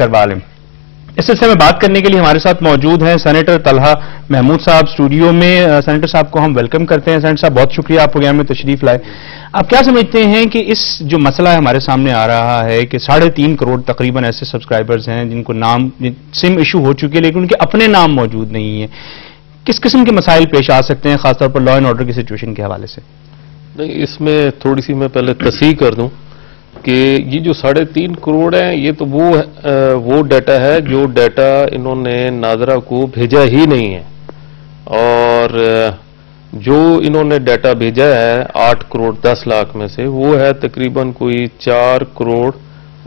کروا لیں. اس سلسلے میں بات کرنے کے لیے ہمارے ساتھ موجود ہیں سینیٹر طلحہ محمود صاحب اسٹوڈیو میں. سینیٹر صاحب کو ہم ویلکم کرتے ہیں. سینیٹر صاحب بہت شکریہ آپ پروگرام میں تشریف لائے. آپ کیا سمجھتے ہیں کہ اس جو مسئلہ ہمارے سامنے آ رہا ہے کہ 3.5 کروڑ تقریباً ایسے سبسکرائبرز ہیں جن کو نام سم ایشو ہو چکے ہیں لیکن ان کے اپنے نام موجود نہیں ہیں, کس قسم کے مسائل پیش آ سکتے ہیں خاص طور پر لا اینڈ آرڈر کی سچویشن کے حوالے سے؟ نہیں, اس میں تھوڑی سی میں پہلے تصحیح کر دوں کہ یہ جو 3.5 کروڑ ہیں یہ تو وہ ڈیٹا ہے جو ڈیٹا انہوں نے ناظرہ کو بھیجا ہی نہیں ہے, اور جو انہوں نے ڈیٹا بھیجا ہے 8 کروڑ 10 لاکھ میں سے وہ ہے تقریباً کوئی 4 کروڑ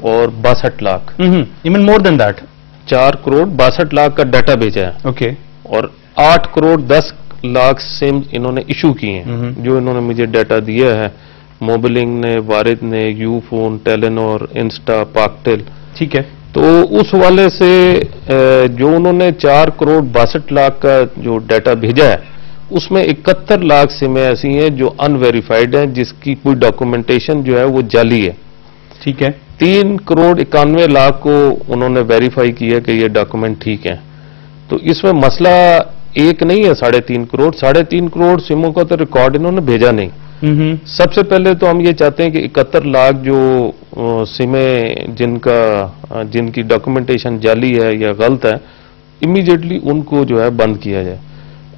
اور 62 lakh. Even more than that 4 crore 62 lakh کا ڈیٹا بھیجا ہے. اوکے. اور 8 کروڑ 10 لاکھ سم انہوں نے ایشو کیے ہیں جو انہوں نے مجھے ڈیٹا دیا ہے. موبلنگ نے, وارد نے, یو فون, ٹیلینور, انسٹا, پاکٹل. ٹھیک ہے. تو اس حوالے سے جو انہوں نے 4 کروڑ 62 لاکھ کا جو ڈیٹا بھیجا ہے اس میں 71 لاکھ سمیں ایسی ہیں جو ان ویریفائڈ ہیں, جس کی کوئی ڈاکومنٹیشن جو ہے وہ جعلی ہے. ٹھیک ہے. 3 کروڑ 91 لاکھ کو انہوں نے ویریفائی کیا کہ یہ ڈاکومنٹ ٹھیک ہیں. تو اس میں مسئلہ ایک نہیں ہے 3.5 کروڑ. 3.5 کروڑ سموں کا تو ریکارڈ انہوں نے بھیجا نہیں. سب سے پہلے تو ہم یہ چاہتے ہیں کہ 71 لاکھ جو سمیں جن کی ڈاکومنٹیشن جعلی ہے یا غلط ہے امیڈیٹلی ان کو جو ہے بند کیا جائے.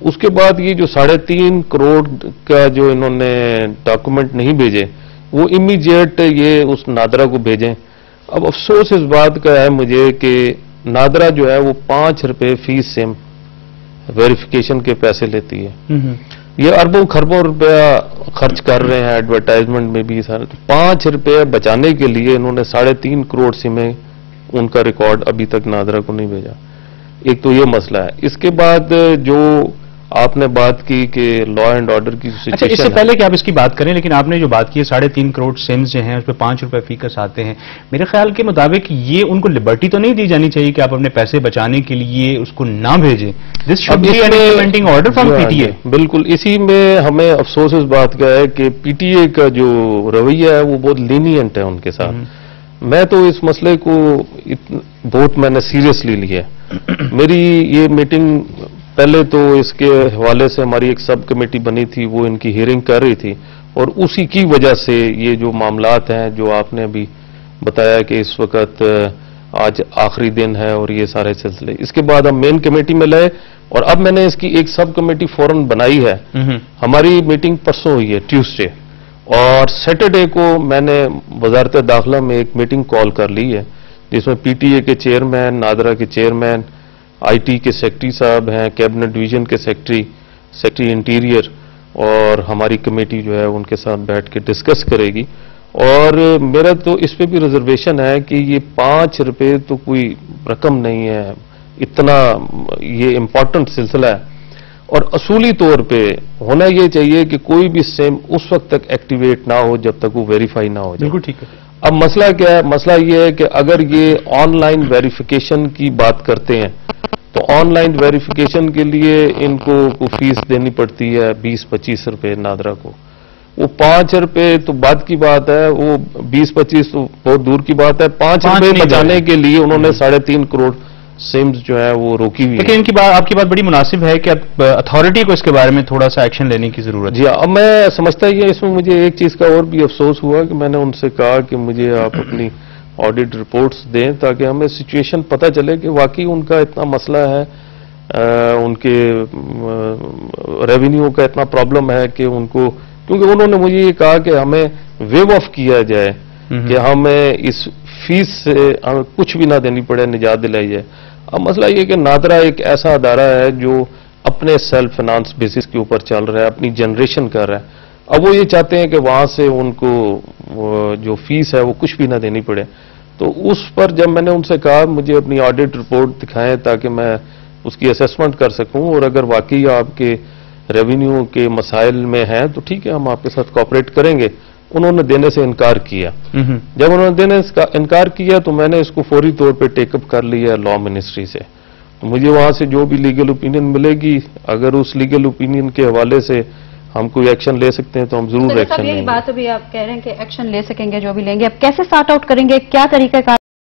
اس کے بعد یہ جو 3.5 کروڑ کا جو انہوں نے ڈاکومنٹ نہیں بھیجے وہ امیڈیٹ یہ اس نادرہ کو بھیجیں. اب افسوس اس بات کا ہے مجھے کہ نادرہ جو ہے وہ 5 روپے فی سم ویریفیکیشن کے پیسے لیتی ہے. یہ اربوں خربوں روپیہ خرچ کر رہے ہیں ایڈورٹائزمنٹ میں بھی. 5 روپے بچانے کے لیے انہوں نے 3.5 کروڑ سمیں ان کا ریکارڈ ابھی تک نادرہ کو نہیں بھیجا. ایک تو یہ مسئلہ ہے. اس کے بعد جو آپ نے بات کی کہ لا اینڈ آرڈر کی سچویشن. اچھا, اس سے پہلے کہ آپ اس کی بات کریں, لیکن آپ نے جو بات کی ہے 3.5 کروڑ سمز جو ہیں اس پہ 5 روپے فی کس آتے ہیں, میرے خیال کے مطابق یہ ان کو لبرٹی تو نہیں دی جانی چاہیے کہ آپ اپنے پیسے بچانے کے لیے اس کو نہ بھیجیں. This should be an implementing order from PTA ٹی اے. بالکل. اسی میں ہمیں افسوس اس بات کا ہے کہ پی ٹی اے کا جو رویہ ہے وہ بہت لینینٹ ہے ان کے ساتھ. میں تو اس مسئلے کو بہت میں نے سیریسلی لیا ہے. میری یہ میٹنگ پہلے تو اس کے حوالے سے ہماری ایک سب کمیٹی بنی تھی, وہ ان کی ہیئرنگ کر رہی تھی, اور اسی کی وجہ سے یہ جو معاملات ہیں جو آپ نے ابھی بتایا کہ اس وقت آج آخری دن ہے اور یہ سارے سلسلے, اس کے بعد ہم مین کمیٹی میں لائے اور اب میں نے اس کی ایک سب کمیٹی فوراً بنائی ہے. ہماری میٹنگ پرسوں ہوئی ہے ٹیوزڈے, اور سیٹرڈے کو میں نے وزارت داخلہ میں ایک میٹنگ کال کر لی ہے جس میں پی ٹی اے کے چیئرمین, نادرہ کے چیئرمین, آئی ٹی کے سیکرٹری صاحب ہیں, کیبنٹ ڈویژن کے سیکرٹری انٹیریئر, اور ہماری کمیٹی جو ہے ان کے ساتھ بیٹھ کے ڈسکس کرے گی. اور میرا تو اس پہ بھی ریزرویشن ہے کہ یہ 5 روپے تو کوئی رقم نہیں ہے, اتنا یہ امپورٹنٹ سلسلہ ہے, اور اصولی طور پہ ہونا یہ چاہیے کہ کوئی بھی سم اس وقت تک ایکٹیویٹ نہ ہو جب تک وہ ویریفائی نہ ہو جائے. بالکل ٹھیک ہے. اب مسئلہ کیا ہے؟ مسئلہ یہ ہے کہ اگر یہ آن لائن ویریفیکیشن کی بات کرتے ہیں تو آن لائن ویریفیکیشن کے لیے ان کو فیس دینی پڑتی ہے 20-25 روپے نادرہ کو. وہ 5 روپے تو بعد کی بات ہے, وہ 20-25 تو بہت دور کی بات ہے. 5 روپے بچانے کے لیے انہوں نے 3.5 کروڑ سمز جو ہے وہ روکی ہوئی. لیکن ان کی بات, آپ کی بات بڑی مناسب ہے کہ اب اتھارٹی کو اس کے بارے میں تھوڑا سا ایکشن لینے کی ضرورت ہے. جی, اب میں سمجھتا یہ اس میں مجھے ایک چیز کا اور بھی افسوس ہوا کہ میں نے ان سے کہا کہ مجھے آپ اپنی آڈٹ رپورٹس دیں تاکہ ہمیں سچویشن پتہ چلے کہ واقعی ان کا اتنا مسئلہ ہے, ان کے ریونیو کا اتنا پرابلم ہے کہ ان کو, کیونکہ انہوں نے مجھے یہ کہا کہ ہمیں ویو آف کیا جائے کہ ہمیں اس فیس سے کچھ بھی نہ دینی پڑے, نجات دلائی جائے. اب مسئلہ یہ کہ نادرہ ایک ایسا ادارہ ہے جو اپنے سیلف فنانس بیسس کے اوپر چل رہا ہے, اپنی جنریشن کر رہا ہے. اب وہ یہ چاہتے ہیں کہ وہاں سے ان کو جو فیس ہے وہ کچھ بھی نہ دینی پڑے. تو اس پر جب میں نے ان سے کہا مجھے اپنی آڈٹ رپورٹ دکھائیں تاکہ میں اس کی اسیسمنٹ کر سکوں, اور اگر واقعی آپ کے ریونیو کے مسائل میں ہیں تو ٹھیک ہے ہم آپ کے ساتھ کوآپریٹ کریں گے. انہوں نے دینے سے انکار کیا. جب انہوں نے دینے سے انکار کیا تو میں نے اس کو فوری طور پہ ٹیک اپ کر لیا لا منسٹری سے. تو مجھے وہاں سے جو بھی لیگل اوپینین ملے گی, اگر اس لیگل اوپینین کے حوالے سے ہم کوئی ایکشن لے سکتے ہیں تو ہم ضرور ایکشن لیں گے. یہی بات ابھی آپ کہہ رہے ہیں کہ ایکشن لے سکیں گے, جو بھی لیں گے. اب کیسے سارٹ آؤٹ کریں گے, کیا طریقہ کار